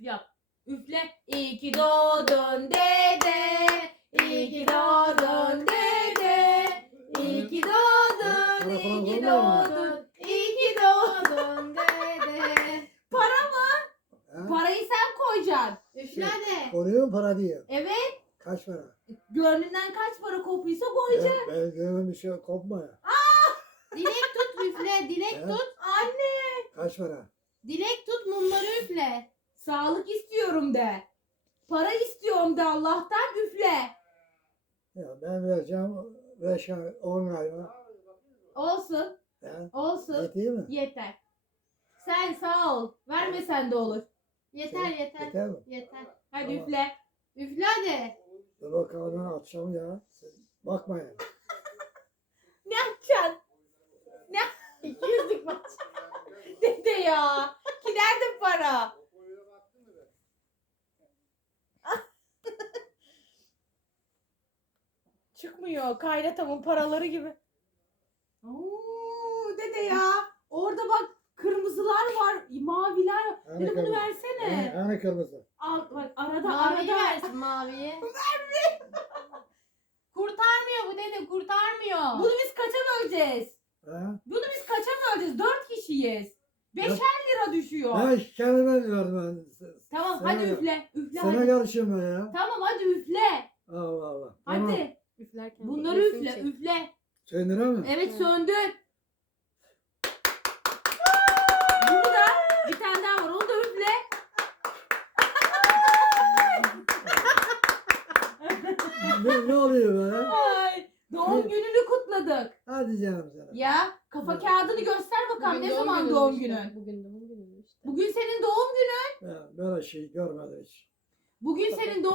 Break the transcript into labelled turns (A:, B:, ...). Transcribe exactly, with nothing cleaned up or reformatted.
A: yap. Üfle. İyi ki doğdun dede. İyi ki doğdun dede. İyi ki doğdun. İyi ki doğdun. İyi ki doğdun dede. Para mı?
B: Ha?
A: Parayı sen koyacaksın.
C: Üfle hadi.
B: Koruyor mu para diye?
A: Evet.
B: Kaç para?
A: Gönlünden kaç para kopuysa
B: Ben,
A: koyacaksın.
B: ben gönlüm bir şey kopma ya.
C: Dilek tut üfle. Dilek
B: He?
C: tut.
A: Anne.
B: Kaç para?
C: Dilek tut mumları üfle.
A: Sağlık istiyorum de. Para istiyorum de Allah'tan üfle.
B: Ya ben vereceğim beş ay, on ay var.
A: Olsun.
B: Ya,
A: Olsun.
B: yetiyor mi?
A: Yeter. Sen sağ ol. Vermesen de olur.
C: Yeter
B: Şey,
C: yeter.
B: Yeter mi?
C: Yeter.
A: Hadi
B: Tamam.
A: üfle.
C: Üfle hadi.
B: Dur bakalım ben atacağım ya. Siz bakmayın.
A: Ne yapacaksın? Ne? İki yüzlük maç. Dede ya. Gider de para. Çıkmıyor. Kaynatamın paraları gibi. Oo, dede ya. Orada bak kırmızılar var. Maviler var.
B: Hani
A: Dede bunu
B: kırmızı?
A: versene.
B: Hani, hani kırmızı?
A: Al, bak arada
C: Maviyi
A: arada.
C: versin maviyi. Kurtarmıyor bu dede kurtarmıyor.
A: Bunu biz kaça böleceğiz?
B: Ha?
A: Bunu biz kaça böleceğiz? Dört kişiyiz. Beşer
B: Dört-
A: lira düşüyor.
B: Ben kendime diyorum ben.
A: Tamam
B: Sana
A: hadi
B: gel-
A: üfle. Üfle
B: Sana
A: hadi.
B: karışıyorum ben ya.
A: Tamam hadi üfle.
B: Allah Allah.
A: Hadi.
B: Tamam.
C: Üflerken
A: Bunları
C: resim
A: üfle.
C: çek.
A: Üfle.
B: Söndüre mi?
A: Evet
C: Hı.
A: söndür. Bunu da bir tane daha var. Onu da üfle.
B: ne, ne oluyor böyle?
A: Ay, doğum gününü kutladık.
B: Hadi canım sana.
A: Ya kafa
B: Evet.
A: kağıdını göster bakalım.
C: Bugün
A: Ne zaman
C: günümüz
A: doğum
C: işte.
A: günün?
C: Bugün doğum günü işte.
A: Bugün senin doğum günün.
B: Ben böyle şey görmedim hiç.
A: Bugün senin doğum